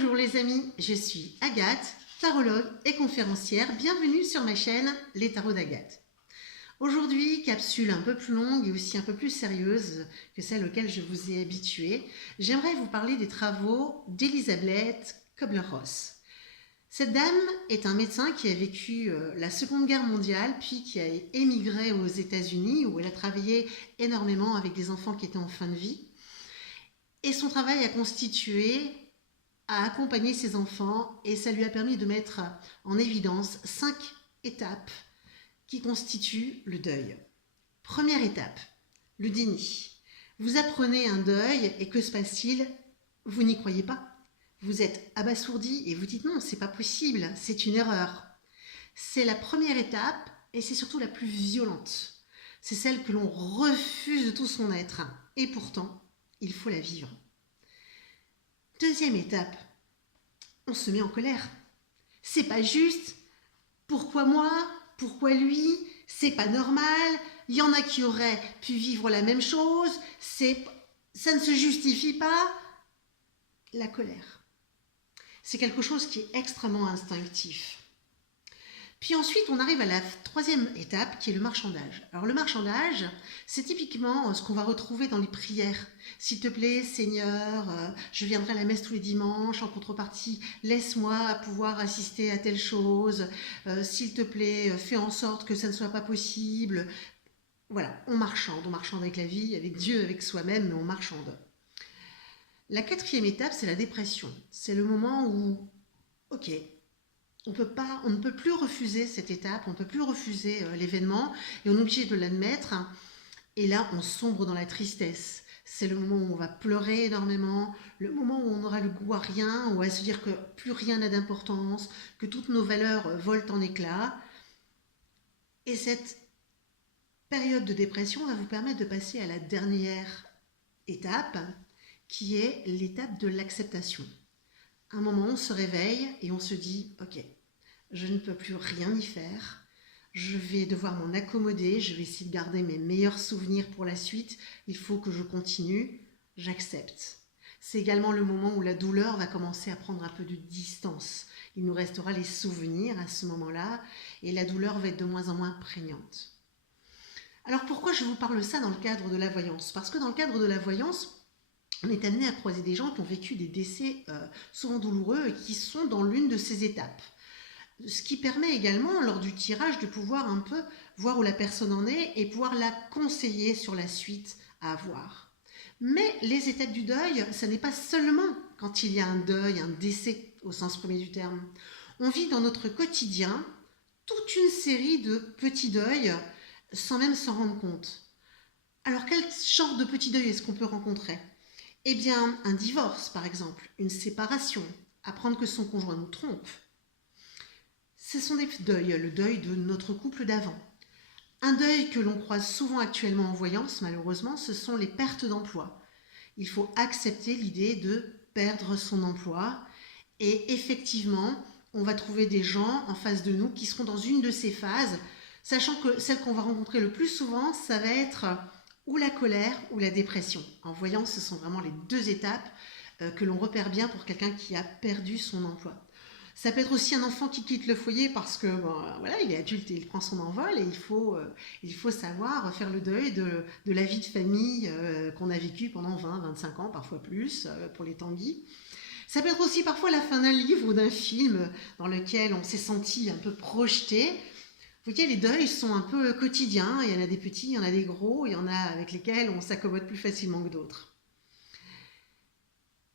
Bonjour les amis, je suis Agathe, tarologue et conférencière. Bienvenue sur ma chaîne Les Tarots d'Agathe. Aujourd'hui, capsule un peu plus longue et aussi un peu plus sérieuse que celle auxquelles je vous ai habitué. J'aimerais vous parler des travaux d'Elisabeth Kübler-Ross. Cette dame est un médecin qui a vécu la Seconde Guerre mondiale, puis qui a émigré aux États-Unis où elle a travaillé énormément avec des enfants qui étaient en fin de vie. Et son travail a accompagné ses enfants et ça lui a permis de mettre en évidence 5 étapes qui constituent le deuil. Première étape, le déni. Vous apprenez un deuil et que se passe-t-il? Vous n'y croyez pas. Vous êtes abasourdi et vous dites non, c'est pas possible, c'est une erreur. C'est la première étape et c'est surtout la plus violente. C'est celle que l'on refuse de tout son être et pourtant, il faut la vivre. Deuxième étape, on se met en colère. C'est pas juste. Pourquoi moi? Pourquoi lui? C'est pas normal. Il y en a qui auraient pu vivre la même chose. Ça ne se justifie pas. La colère. C'est quelque chose qui est extrêmement instinctif. Puis ensuite, on arrive à la troisième étape qui est le marchandage. Alors le marchandage, c'est typiquement ce qu'on va retrouver dans les prières. S'il te plaît, Seigneur, je viendrai à la messe tous les dimanches, en contrepartie, laisse-moi pouvoir assister à telle chose. S'il te plaît, fais en sorte que ça ne soit pas possible. Voilà, on marchande avec la vie, avec Dieu, avec soi-même, mais on marchande. La quatrième étape, c'est la dépression. C'est le moment où, ok, on ne peut plus refuser cette étape, on ne peut plus refuser l'événement et on est obligé de l'admettre. Et là, on sombre dans la tristesse. C'est le moment où on va pleurer énormément, le moment où on aura le goût à rien, où on va se dire que plus rien n'a d'importance, que toutes nos valeurs volent en éclats. Et cette période de dépression va vous permettre de passer à la dernière étape, qui est l'étape de l'acceptation. Un moment, on se réveille et on se dit « Ok, je ne peux plus rien y faire, je vais devoir m'en accommoder, je vais essayer de garder mes meilleurs souvenirs pour la suite, il faut que je continue, j'accepte. » C'est également le moment où la douleur va commencer à prendre un peu de distance. Il nous restera les souvenirs à ce moment-là et la douleur va être de moins en moins prégnante. Alors pourquoi je vous parle ça dans le cadre de la voyance? Parce que dans le cadre de la voyance, on est amené à croiser des gens qui ont vécu des décès souvent douloureux et qui sont dans l'une de ces étapes. Ce qui permet également, lors du tirage, de pouvoir un peu voir où la personne en est et pouvoir la conseiller sur la suite à avoir. Mais les étapes du deuil, ça n'est pas seulement quand il y a un deuil, un décès au sens premier du terme. On vit dans notre quotidien toute une série de petits deuils sans même s'en rendre compte. Alors quel genre de petits deuils est-ce qu'on peut rencontrer? Eh bien, un divorce, par exemple, une séparation, apprendre que son conjoint nous trompe. Ce sont des deuils, le deuil de notre couple d'avant. Un deuil que l'on croise souvent actuellement en voyance, malheureusement, ce sont les pertes d'emploi. Il faut accepter l'idée de perdre son emploi et effectivement, on va trouver des gens en face de nous qui seront dans une de ces phases, sachant que celle qu'on va rencontrer le plus souvent, ça va être ou la colère ou la dépression. En voyance, ce sont vraiment les deux étapes que l'on repère bien pour quelqu'un qui a perdu son emploi. Ça peut être aussi un enfant qui quitte le foyer parce que voilà, il est adulte et il prend son envol et il faut savoir faire le deuil de la vie de famille qu'on a vécue pendant 20, 25 ans, parfois plus, pour les Tanguy. Ça peut être aussi parfois la fin d'un livre ou d'un film dans lequel on s'est senti un peu projeté. Vous voyez, les deuils sont un peu quotidiens, il y en a des petits, il y en a des gros, il y en a avec lesquels on s'accommode plus facilement que d'autres.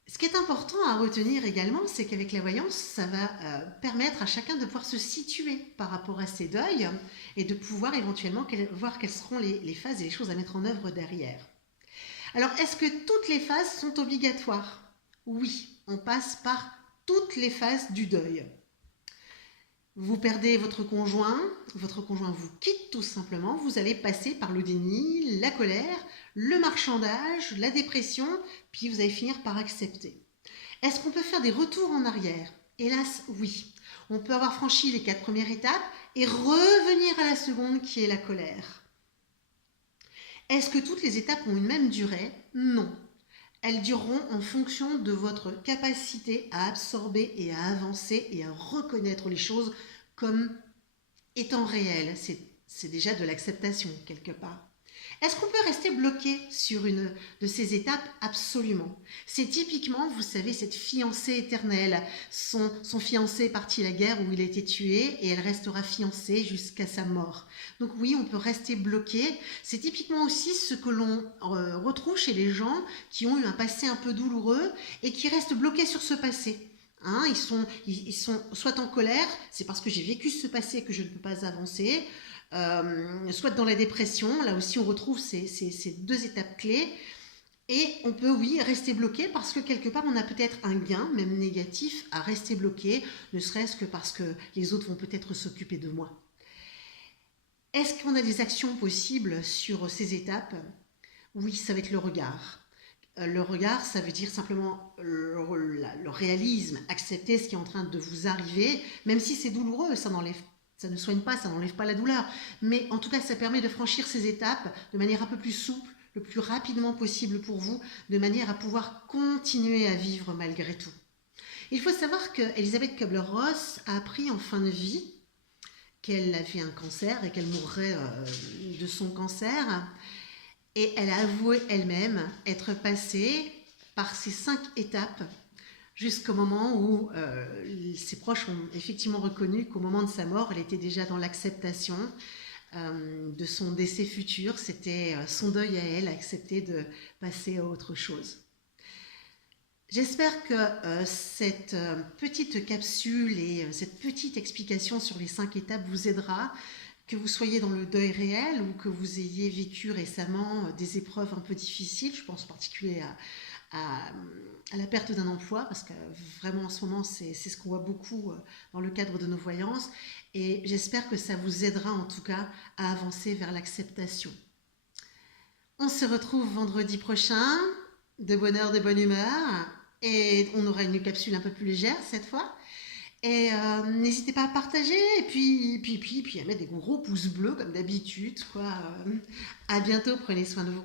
Ce qui est important à retenir également, c'est qu'avec la voyance, ça va permettre à chacun de pouvoir se situer par rapport à ces deuils et de pouvoir éventuellement voir quelles seront les phases et les choses à mettre en œuvre derrière. Alors, est-ce que toutes les phases sont obligatoires? Oui, on passe par toutes les phases du deuil. Vous perdez votre conjoint vous quitte tout simplement, vous allez passer par le déni, la colère, le marchandage, la dépression, puis vous allez finir par accepter. Est-ce qu'on peut faire des retours en arrière? Hélas, oui. On peut avoir franchi les 4 premières étapes et revenir à la seconde qui est la colère. Est-ce que toutes les étapes ont une même durée? Non. elles dureront en fonction de votre capacité à absorber et à avancer et à reconnaître les choses comme étant réelles. C'est déjà de l'acceptation quelque part. Est-ce qu'on peut rester bloqué sur une de ces étapes? Absolument. C'est typiquement, vous savez, cette fiancée éternelle. Son fiancé est parti à la guerre où il a été tué et elle restera fiancée jusqu'à sa mort. Donc oui, on peut rester bloqué. C'est typiquement aussi ce que l'on retrouve chez les gens qui ont eu un passé un peu douloureux et qui restent bloqués sur ce passé. Hein, ils sont soit en colère, c'est parce que j'ai vécu ce passé que je ne peux pas avancer, soit dans la dépression, là aussi on retrouve ces deux étapes clés, et on peut, oui, rester bloqué parce que quelque part on a peut-être un gain, même négatif, à rester bloqué, ne serait-ce que parce que les autres vont peut-être s'occuper de moi. Est-ce qu'on a des actions possibles sur ces étapes? Oui, ça va être le regard. Le regard, ça veut dire simplement le réalisme, accepter ce qui est en train de vous arriver, même si c'est douloureux, ça ne soigne pas, ça n'enlève pas la douleur. Mais en tout cas, ça permet de franchir ces étapes de manière un peu plus souple, le plus rapidement possible pour vous, de manière à pouvoir continuer à vivre malgré tout. Il faut savoir qu'Elisabeth Kubler-Ross a appris en fin de vie qu'elle avait un cancer et qu'elle mourrait de son cancer. Et elle a avoué elle-même être passée par ces 5 étapes jusqu'au moment où ses proches ont effectivement reconnu qu'au moment de sa mort, elle était déjà dans l'acceptation de son décès futur. C'était son deuil à elle, accepter de passer à autre chose. J'espère que cette petite capsule et cette petite explication sur les 5 étapes vous aidera, que vous soyez dans le deuil réel ou que vous ayez vécu récemment des épreuves un peu difficiles. Je pense en particulier à la perte d'un emploi, parce que vraiment en ce moment c'est ce qu'on voit beaucoup dans le cadre de nos voyances, et j'espère que ça vous aidera en tout cas à avancer vers l'acceptation. On se retrouve vendredi prochain, de bonne heure, de bonne humeur, et on aura une capsule un peu plus légère cette fois. Et n'hésitez pas à partager et puis à mettre des gros pouces bleus comme d'habitude, quoi. À bientôt, prenez soin de vous.